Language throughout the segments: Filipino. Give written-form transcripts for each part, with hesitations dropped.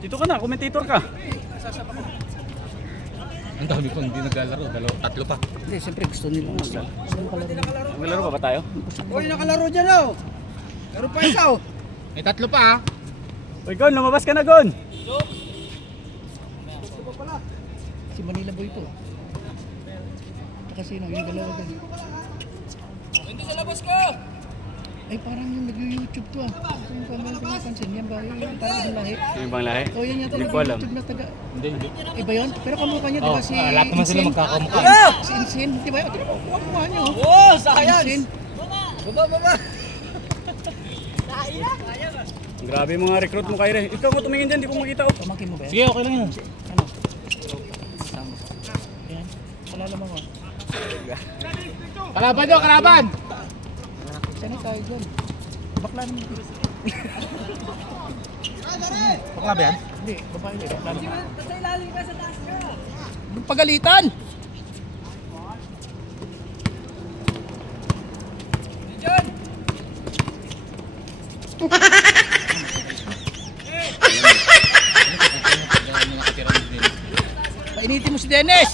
Dito ka na, commentator ka. Ang dami pang hindi naglalaro, tatlo pa. Hindi, siyempre gusto nila maglaro. Maglaro pa ba tayo? Uy, nakalaro dyan oh! Meron pa isa oh! May tatlo pa Uy, Gon, lumabas ka na, Gon. Si Manila Boy to. Tsaka sino, yung dalawa dyan. Hindi sa labas ka! Ay, parang yung nag-YouTube to ah. Ito yung parang pinapansin. Yan ba? Yung parang ibang lahi. Yung bang lahi? Oh, yan yata Hindi ko alam. YouTube na taga. Hindi. Iba yun? Pero kamukha niya, di ba si Lahat naman sila Insin? magkakamukha. Si Insin, di ba? Ito naman kamukha niyo. Oh, sayang! Insin. Baba! Grabe mga recruit mo, Kyrie. Ikaw mo tumingin dyan, di ko makita. Oh. Pamangkin mo ba yan? Sige, okay lang yan. Ano? Tama. Ayan. Kalala mo. Kalaban nyo, kalaban! Saan tayo dyan? Bakla naman dito. Bakla ba yan? Hindi, babae lang. Bakla naman. Sa ilalim ka sa taas ka! Pagalitan! Diyan! Painitin mo si Dennis!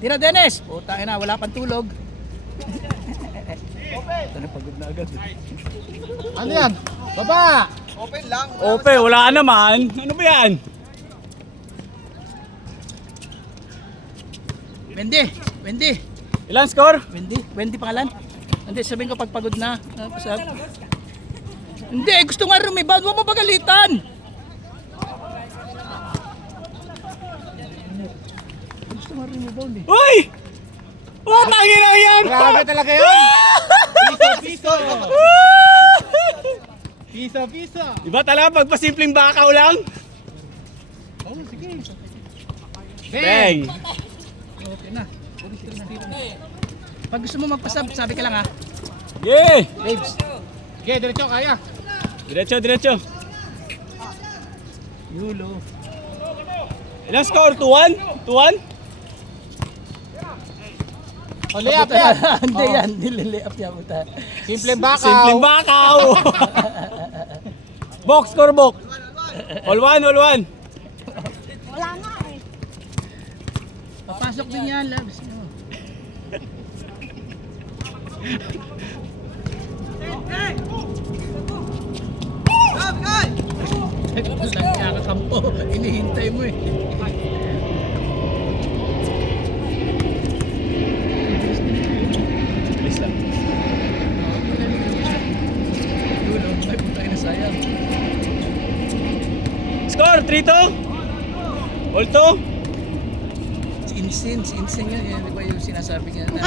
Tira Dennis! Puta na, wala pang tulog. Ito na, pagod na agad. Ano yan? Baba! Open lang! Ope, wala naman. Ano ba yan? Wendy! Ilan score? Wendy pangalan? Hindi, sabihin ko pag pagod na. Hindi, gusto nga rebound. Huwag mo pagalitan! Gusto nga rebound eh. Uy! Tangin lang yan! Grabe talaga yun! Piso! Piso! Diba talaga pagpasimpleng bakaw lang? Oh, sige. Bang! Okay na. Pag gusto mo magpasab, sabi ka lang ha. Yeah! Babes. Okay, diretso, kaya. Diretso. Yulo. Ilang score? 2-1? 2-1? O, layup yan! Hindi yan, nililiap niya puta. Simpleng bakaw. Simpleng bakaw! Box, score box. All one. Papasok din yan, labs. Lang kampo, inihintay mo eh. Bilis lang. Yulo, may putay na sayang. Score, 3-2? All 2? Si Insin yun, yan, di ba yung sinasabi niya na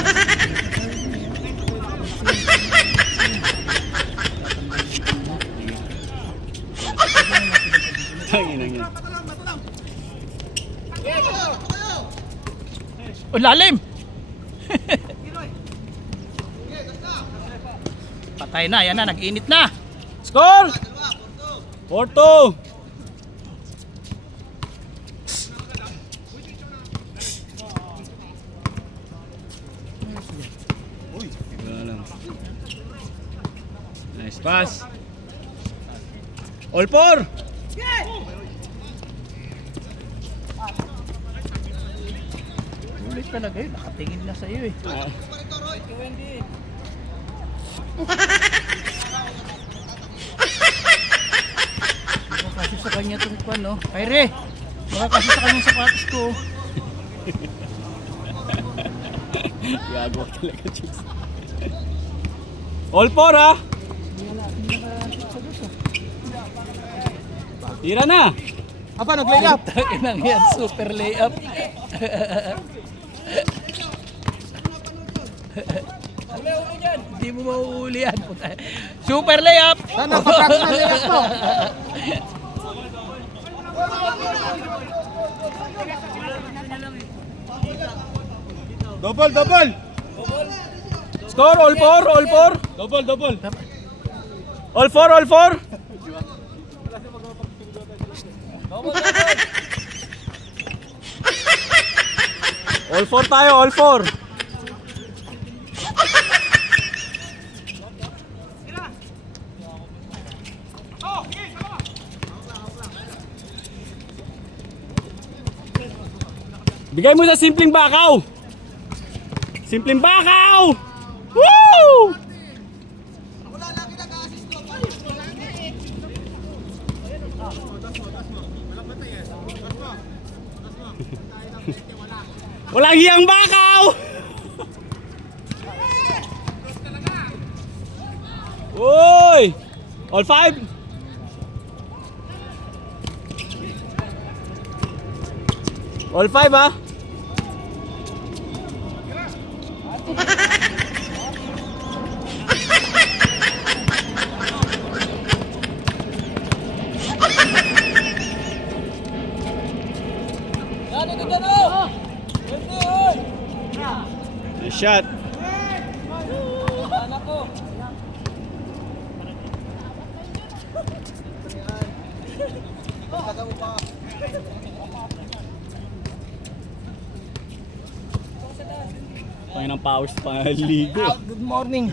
Tangin yan. oh, lalim! Patay na, yan na, nag-init na. Score! 4-2! Nice pass. All 4! Ulit talaga yun, nakatingin na sa'yo eh. Makakasya sa kanya itong kwan, no? Kyrie! Makakasya sa kanyang sapatos ko. Gago ka talaga, chicks. All 4 ha! Tira na! Aba, nag-layup! Takinang yan, super layup. Hindi mo mauuli yan. puta. Super layup! Sana, papractice na layup mo! Double! Score, all 4, all 4. Double. All 4. All 4 tayo, all 4. Bigay mo sa simpleng bakaw. Simpleng bakaw! Woo! Walang hiyang bakaw! Uy! All five? All five ha? Nice shot. Pangin ng powers pa ligo. Good morning.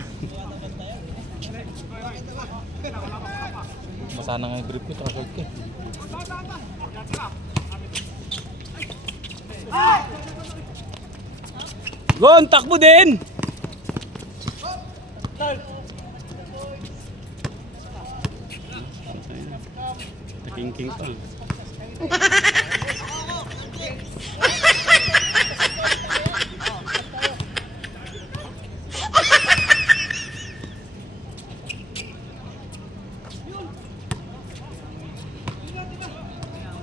Masana nga yung grip ko, tsaka short ko. Gon, takbo din! King pa.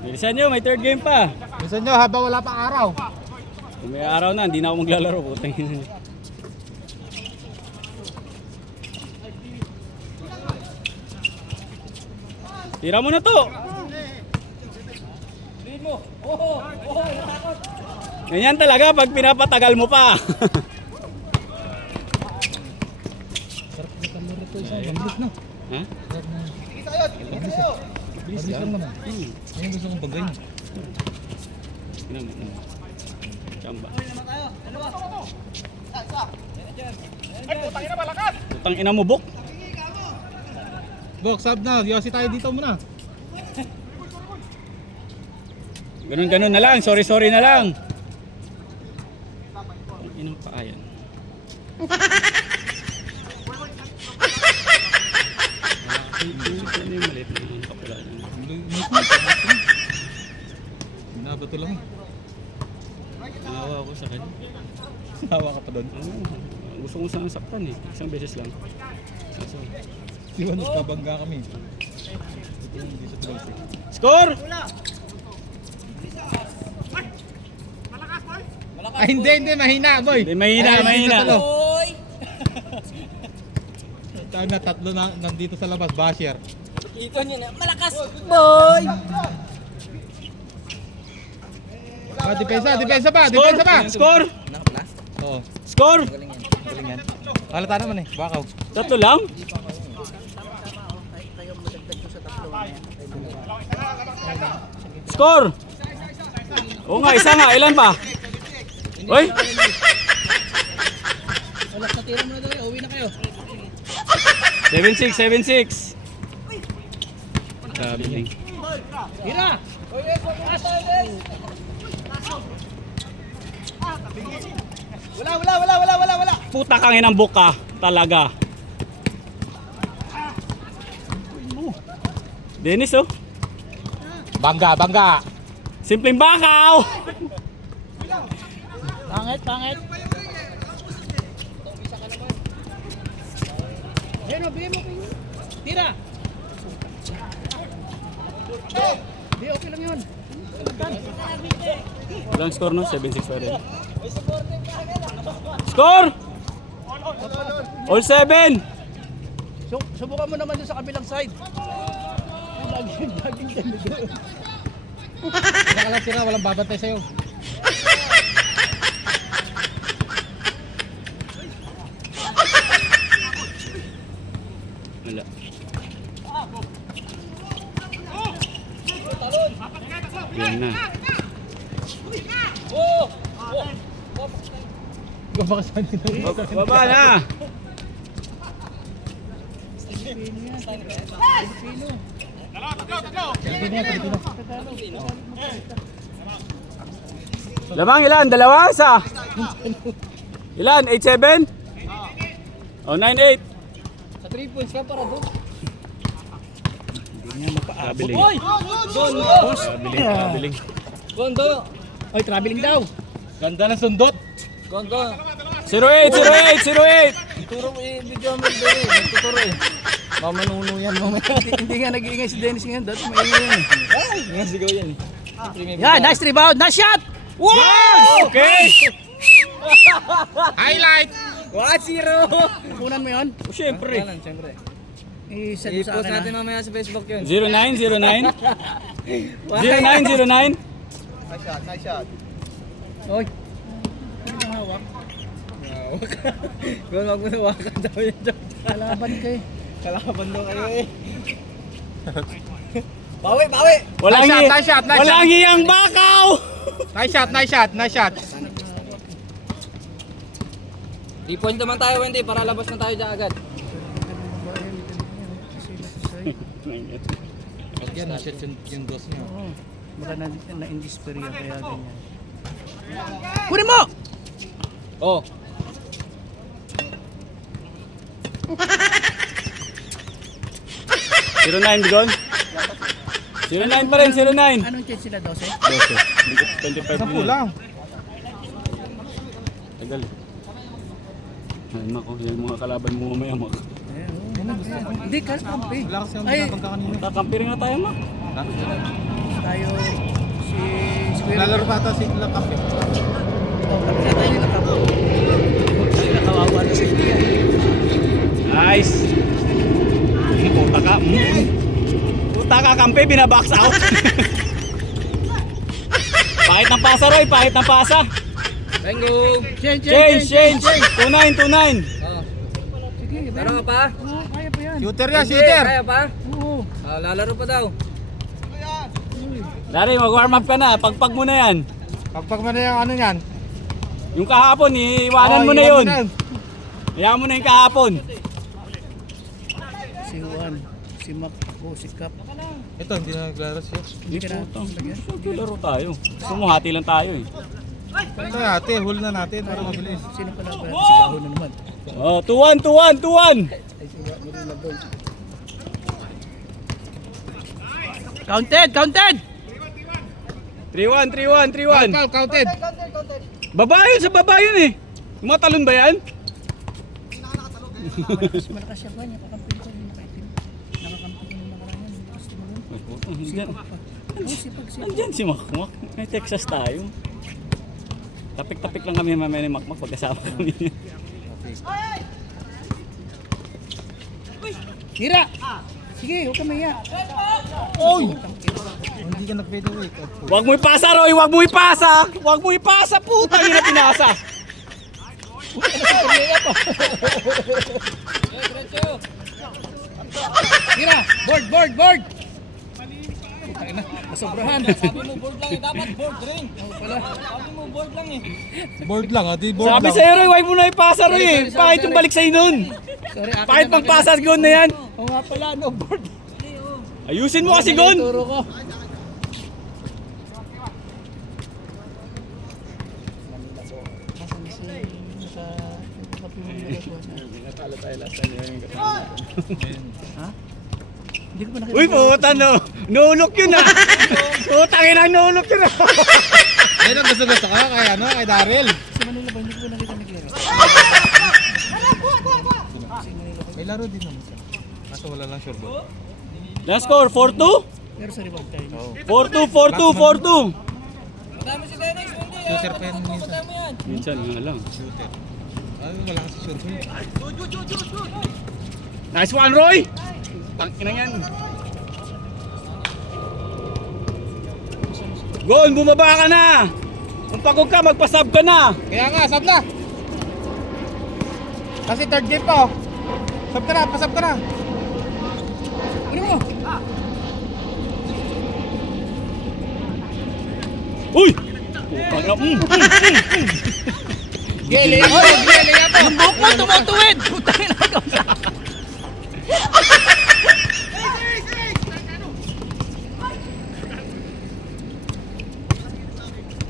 Bilisan nyo, may third game pa. Gusto nyo habang wala pang araw. Kung may araw na, hindi na ako maglalaro. Putang ina. Tira mo na to. Ganyan talaga pag pinapatagal mo pa. Sarap na kalaro to isa. Mabilis na. Ha? Mabilis lang naman. Ayun gusto kong bagay mo. Chamba. Putang ina mo, Bok. Bok, sub na. Yossi tayo dito muna. Ganun na lang. Sorry na lang. Ang inang paayan. Ano yung maliit na kapula niya? Binabato lang. Nahawa ako sa kanya. Sawa ka pa doon. Gusto ko sana saktan eh. Isang beses lang. So, Di ba nagkabangga kami? Hindi sa tuloy. score! Ah, hindi. Mahina, boy. Hindi, mahina. Tayo na, tatlo na nandito sa labas. Basher. Ito nyo na. Malakas, boy! Ah, depensa pa. Score! Oo. Score! Galing yan. Halata naman eh. Bakaw. Tatlo lang? Score! Oo nga, isa nga. Ilan pa? Uy! Wala, natira mo na daw. Uwi na kayo. 7-6. Sabi niya. Tira! Wala. Puta kang inang buka. Talaga. Dennis oh. Bangga. Simpleng bakaw. Pangit. Ayun o, bigay mo kayo. Tira! Di, okay lang yun. Walang score no? 7-6 pa rin. Score! All 7! Subukan mo naman dun sa kabilang side. Laging dyan. Wala ka lang tira, walang babantay sa'yo. Wala. Yan na. Gumakasan nila. Baba na! Pilipino. Lamang ilan? Dalawa? Isa? Ilan? 8-7? O, 9-8. Sa 3 points ka para doon. Hindi niya mapaabot. Traveling. Oy! Gondo! Traveling. Gondo! Oy, traveling daw. Ganda ng sundot. Gondo! 08, 08, 08. Turo mo i-video mo doon eh. Nagtuturo eh. Mamanuno yan mamaya. Hindi nga nag-iingay si Dennis ngayon. Dati maingay yan. Ay! Nga sigaw yan eh. Yan, nice rebound. Nice shot! Wow! Okay! Highlight! 1-0! Punan mo yun. O, syempre. Yan, siyempre. I-send mo sa I-post akin natin ha. mamaya sa Facebook yun. 0909? 0909? Nice shot, nice shot. Oy. Hindi kang hawak. Kung wag mo nawakan daw yung joke. Kalaban ka eh. Kalaban daw kayo eh. Bawi! Bawi! Walang Nice shot, nice shot, nice walang hiyang bakaw! Nice shot, nice shot, nice shot. 3 points naman tayo, Wendy, para labas na tayo dyan agad. Pag yan, na-shot yung dos niya. Oo. Baka na-indisperia kaya ganyan. Kunin mo! Oh. Zero 09 Bigon? 09 pa rin, 09. Anong change sila? 12? 25 Sampu lang. Tagal. Ay, Mako, yung mga kalaban mo mamaya, Mako. Hindi, kampi. Wala kasi ang Ay, binabangga kanina. Kakampi rin nga tayo, Mak. Ha? tayo si Kuya. Lalaro pa ata si Lakap eh. Oh, kami na tayo nila kapo. Tayo nakawawa na si Kuya. Nice. Puta ka. Puta ka, kampi, binabox out. Pahit ng pasa, Roy. Pahit ng pasa. Bingo! Change, change. 29, 29. Oh. Sige, Laro ka pa? Oo, kaya pa yan. Shooter yan, Hindi, shooter! kaya pa? Oo. Lalaro pa daw. Larry, mag-warm up ka na. Pagpag mo na yan. Pagpag mo na yung ano yan. Yung kahapon, iiwanan mo na yun. Hayaan mo na yung kahapon. Si Juan, si Mac, ako, si Cap. Ito, hindi na naglaro siya. Hindi ka na lagyan. Laro tayo. Gusto mo, hati lang tayo eh. Ito ate, hull na natin para mabilis. Sino pala ba? Si Gaho na naman. Oh, 2-1, 2-1, 2-1. Counted! Counted! 3-1, 3-1, 3-1. Counted! Baba yun, sa baba yun eh. Tumatalon ba yan? Malakas siya ba? Nakakampi ko yung nakaitim. Nakakampi ko yung nakaraan yan. Malakas tumalon. Andyan, Oo, sipag. andyan si Makmak. May Texas tayo. Tapik-tapik lang kami mamaya ni Makmak pagkasama kami. Tira! Sige, huwag ka maya. Oy! Hindi ka nag-fade away. Huwag mo ipasa, Roy! Huwag mo ipasa! Huwag mo ipasa! Puta, yun na pinasa! Tira! Board, board, board! Putang ina, masobrahan. Sabi mo board lang eh. Dapat board rin. Pala. Sabi mo board lang eh. Board lang, di board Sabi lang. sa'yo, Roy, huwag mo na ipasa, Roy eh! Bakit yung balik sa'yo nun? Sorry, akin Bakit na, pang pasa gon na yan? Oo nga pala, no board. Ayusin mo kasi gon! Turo ko. Ha? Hindi ko pa nakita. Uy, puta, no! Nulok yun ah! Putang ina, nulok yun ah! Ayun ang gusto-gusto ka kay ano, kay Daryl. Sa Manila ba? Hindi ko pa nakita naglaro. May laro din naman siya. Kaso wala lang sure ball. Last score, 4-2? Pero sa reward tayo. 4-2, 4-2, 4-2! Madami si Dennis, Wendy. Shooter pa yan minsan. Madami yan. Minsan nga lang. Shooter. Ay, wala kasi shooter. Nice one, Roy! Tangina yan. Gon, bumaba ka na! Kung pagod ka, magpasab ka na! Kaya nga, sub na! Kasi third game pa oh. Sub ka na, pasab ka na. Ano mo? Uy! Putang na, Gele, oh, gele yan po. Yung buhok mo tumutuwid! Putang ina ka.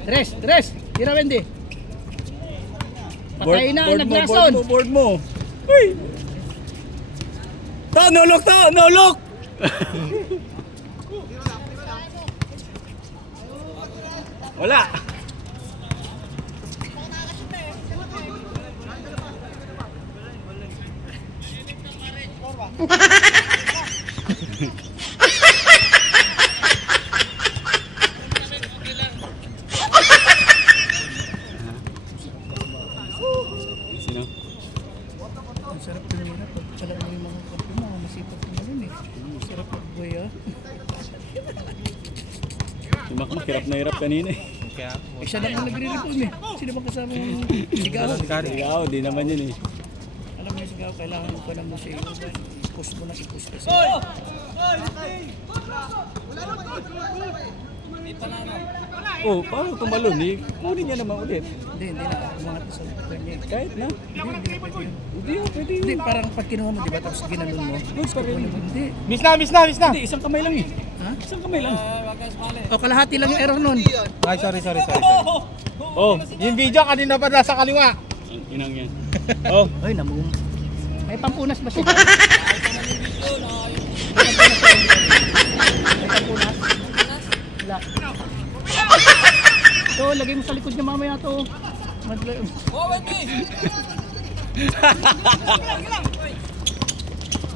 Tres, tres. Tira, Wendy. Patay na ang naglason. Board mo. Uy! To, no look to! No look! Wala. Sino? Ang sarap din naman pag tsala mo yung mga kape mo, masipag naman yun eh. Sarap mag-boy ah. Si Makmak, hirap kanina eh. Kaya, Eh siya lang ang nagre-repon eh. Sino bang kasama yung sigaw? Ikaw, di naman yun eh. Alam mo yung sigaw, kailangan mo pa ng museo. I-push mo na, i-push kasi. Oh, paano tumalon eh? Kunin niya naman ulit. Hindi na. Umangat sa likod niya. Kahit na. Hindi na pwede yun. Hindi oh, pwede Hindi, yun. parang pag kinuha mo, di ba? Tapos ginalun mo. Good pa rin. Hindi. miss na! Hindi, isang kamay lang eh. Ha? Isang kamay lang. O, kalahati lang yung error nun. Ay, sorry. Oh, Yung video kanina pa nasa kaliwa. ang inang yan. Oh, Ay, namum. May pampunas ba siya? May pampunas? Wala. So, lagay mo sa likod niya mamaya to. Madla.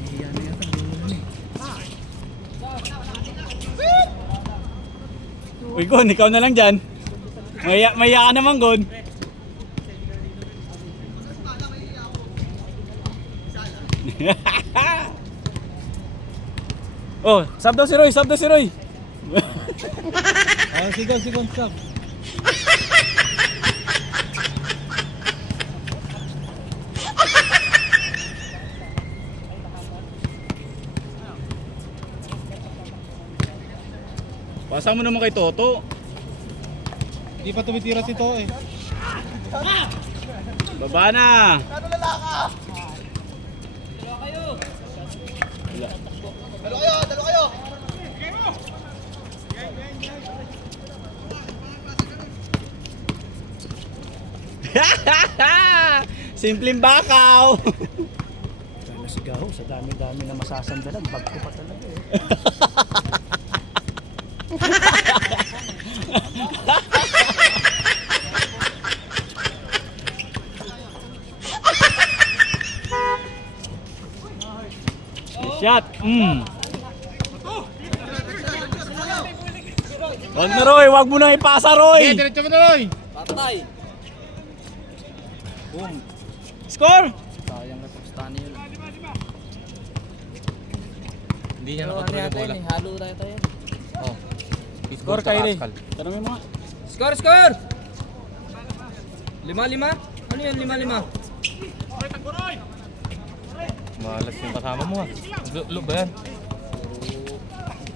Iyan na yata, dulo eh. uy Gon, ikaw na lang dyan. Maya ka naman Gon. Oh, sab daw si Roy. Oh, sigon, stop. Pasa mo naman kay Toto. Di pa tumitira si To eh. Baba na. Dalo kayo. Simpleng bakaw. Kaya nasigaw, sa dami-dami na masasandalan, bag ko pa talaga eh. Shot. Wag na Roy, wag mo na ipasa Roy. Diretso mo na, Roy. Score. Sayang na pagstani yun. Hindi niya nakatrol yung bola. Halo tayo. Oh. Score Kyrie. Tanongin mo nga. Score! 5-5? Ano yan, 5-5? Malas yung kasama mo ah. Lo ba yan?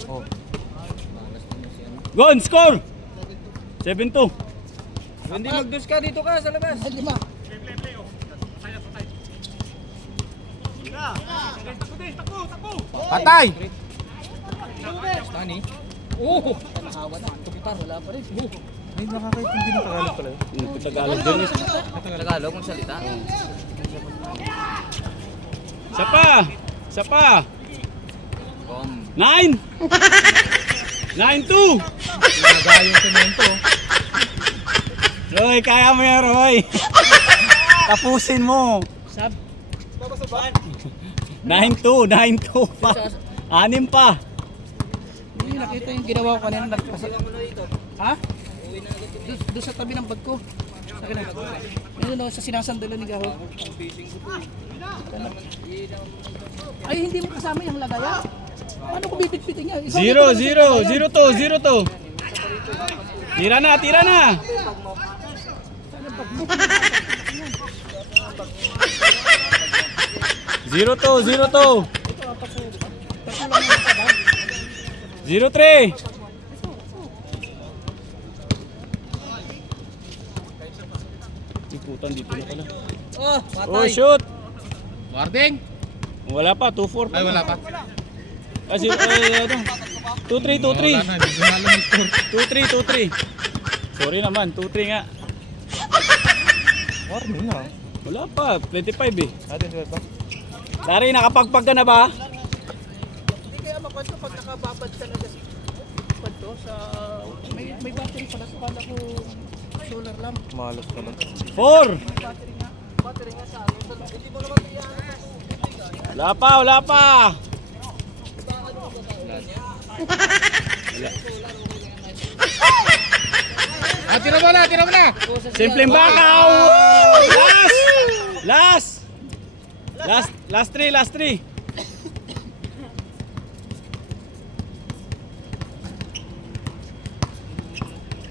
Oh. Gon, score. 7-2. Hindi mag-dus ka, dito ka sa labas. Ay, lima. Patay! Stani. Oh! Nakahawa na. Kapitan, wala pa rin. Ay, nakakaintindi ng Tagalog pala yun. Tagalog din eh. Tagalog kung salita. Isa pa. Bom. 9. 9-2. Nagaya yung semento. Roy, kaya mo yan Roy. Tapusin mo. Sab. 9-2 pa. 6 pa. Hindi, nakita yung ginawa ko kanina. Ha? Doon sa tabi ng bag ko. Sakin na. Yun no, sa sinasandalan ni Gaho. Ay, hindi mo kasama yung lagaya. Ano ko bibit-bitin niya? 0-2. Tira na. 0-2. 0-3. Iputan dito na pala. Oh, Oh, patay. shoot. Warding! Wala pa, 2-4 pa. Ay, wala pa. Kasi, ano? 2-3. Wala na, hindi ko alam yung score. 2-3. Sorry naman, 2-3 nga. Warning na. Wala pa, 25 eh. Natin siya pa. Larry, nakapagpag ka na ba? Hindi kaya mapanto pag nakababad talaga si panto sa... May battery pala. Kala ko solar lamp. Malas pala. 4! Battery nga sa ano. Hindi mo naman iyan. Wala pa! Tira mo na! Simpleng bakaw! Last 3.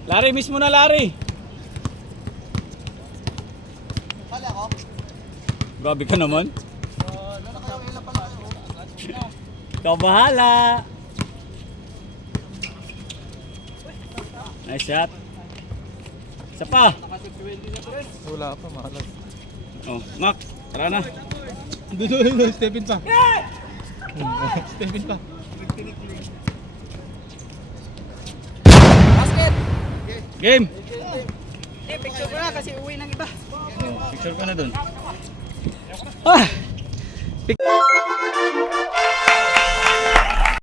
Larry, miss mo na Larry. Grabe ka naman. Ikaw bahala. Nice shot. Isa pa. Wala pa, malas. Oh, Mac, tara na. Doon, Stephen pa. Stephen pa. Basket! Game. Picture ko na kasi uwi ng iba. Picture ka na dun. Ah!